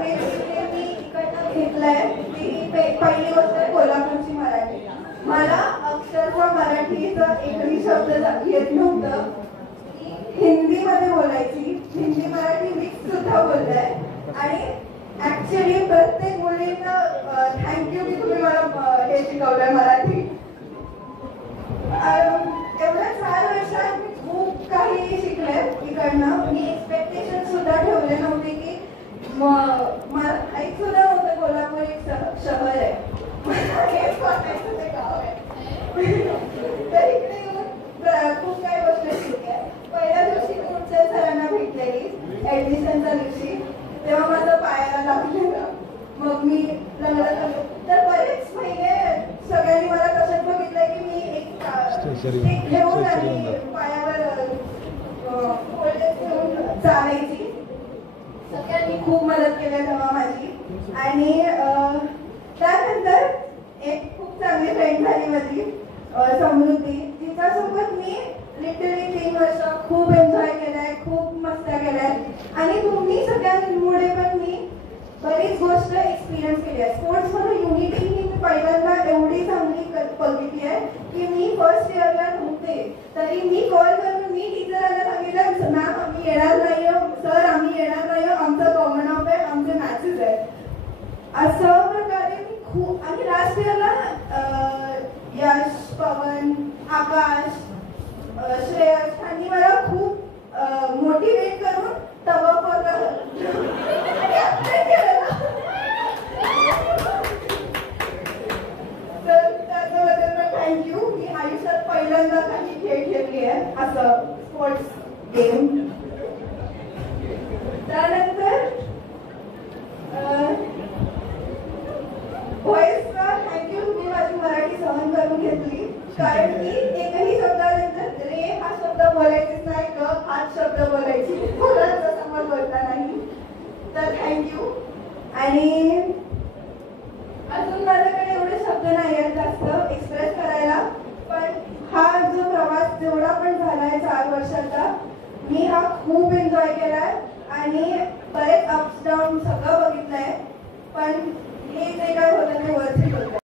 सांगेन की मी इकडनं घेतलंय ती पहिली गोष्ट आहे कोल्हापूरची मराठी. मला अक्षरशः मराठीचा एकही शब्द येत नव्हतं. हिंदीमध्ये बोलायची, हिंदी मराठी मिक्स सुद्धा बोलते आणि ऍक्च्युली प्रत्येक मुलींना थँक्यू की तुम्ही मला हे शिकवलंय मराठी. एवढ्या 4 वर्षात मी खूप काही शिकले इकडनं. मी एक्सपेक्टेशन सुद्धा ठेवले नव्हते की माहीत सुद्धा होतं कोल्हापूर एक शहर आहे, हेच वाटायचं ते गाव आहे. तर इकडे येऊन खूप काही गोष्टी शिकल्या. पहिल्या दिवशी पुढच्या सरांना भेटलेली ऍडमिशनच्या दिवशी, तेव्हा माझं पायाला लागलेलं. मग मी लग्न तर बरेच महिने सगळ्यांनी मला तसंच बघितलं की मी एक घेऊन आणि पायावर घेऊन चालायची. सगळ्यांनी खूप मदत केली तेव्हा माझी. आणि त्यानंतर एक खूप चांगली फ्रेंड झाली माझी समृद्धी, तिच्यासोबत मी लिटरली 3 वर्ष खूप एन्जॉय केलाय, खूप मस्त्या केल्याय. आणि तुम्ही सगळ्यांमुळे पण मी बरीच गोष्ट एक्सपिरियन्स केली आहे. स्पोर्ट्समध्ये युनिटी ही पहिल्यांदा एवढी चांगली बघितली आहे की मी फर्स्ट इयरला नव्हते तरी मी कॉल करून मी टीचरांना सांगितलं मॅम आम्ही येणार नाही, सर आम्ही येणार नाही, आमचं कॉमन ऑफ आहे, आमचे मॅचेस आहेत. असं प्रकारे मी खूप. आणि लास्ट इयरला यश, पवन, आकाश, श्रेयस यांनी मला खूप मोटिवेट करून टॉप तर त्याच्याबद्दल थँक्यू. मी आयुष्यात पहिल्यांदा काही खेळ खेळली आहे असं स्पोर्ट्स गेम. त्यानंतर व्हॉइसला थँक्यू, तुम्ही माझी मराठी सहन करून घेतली. कारण की एकही शब्दानंतर रे हा शब्द बोलायचीच नाही, ग हाच शब्द बोलायची, मुलांचा समोर बोलता नाही. तर थँक्यू. आणि अजून माझ्याकडे एवढे शब्द नाही आहेत जास्त एक्सप्रेस करायला, पण हा जो प्रवास जेवढा पण झालाय 4 वर्षाचा, मी हा खूप एन्जॉय केलाय आणि बरेच अप्स डाऊन सगळं बघितलंय. पण हे जे काय होतं ते वरती होतं.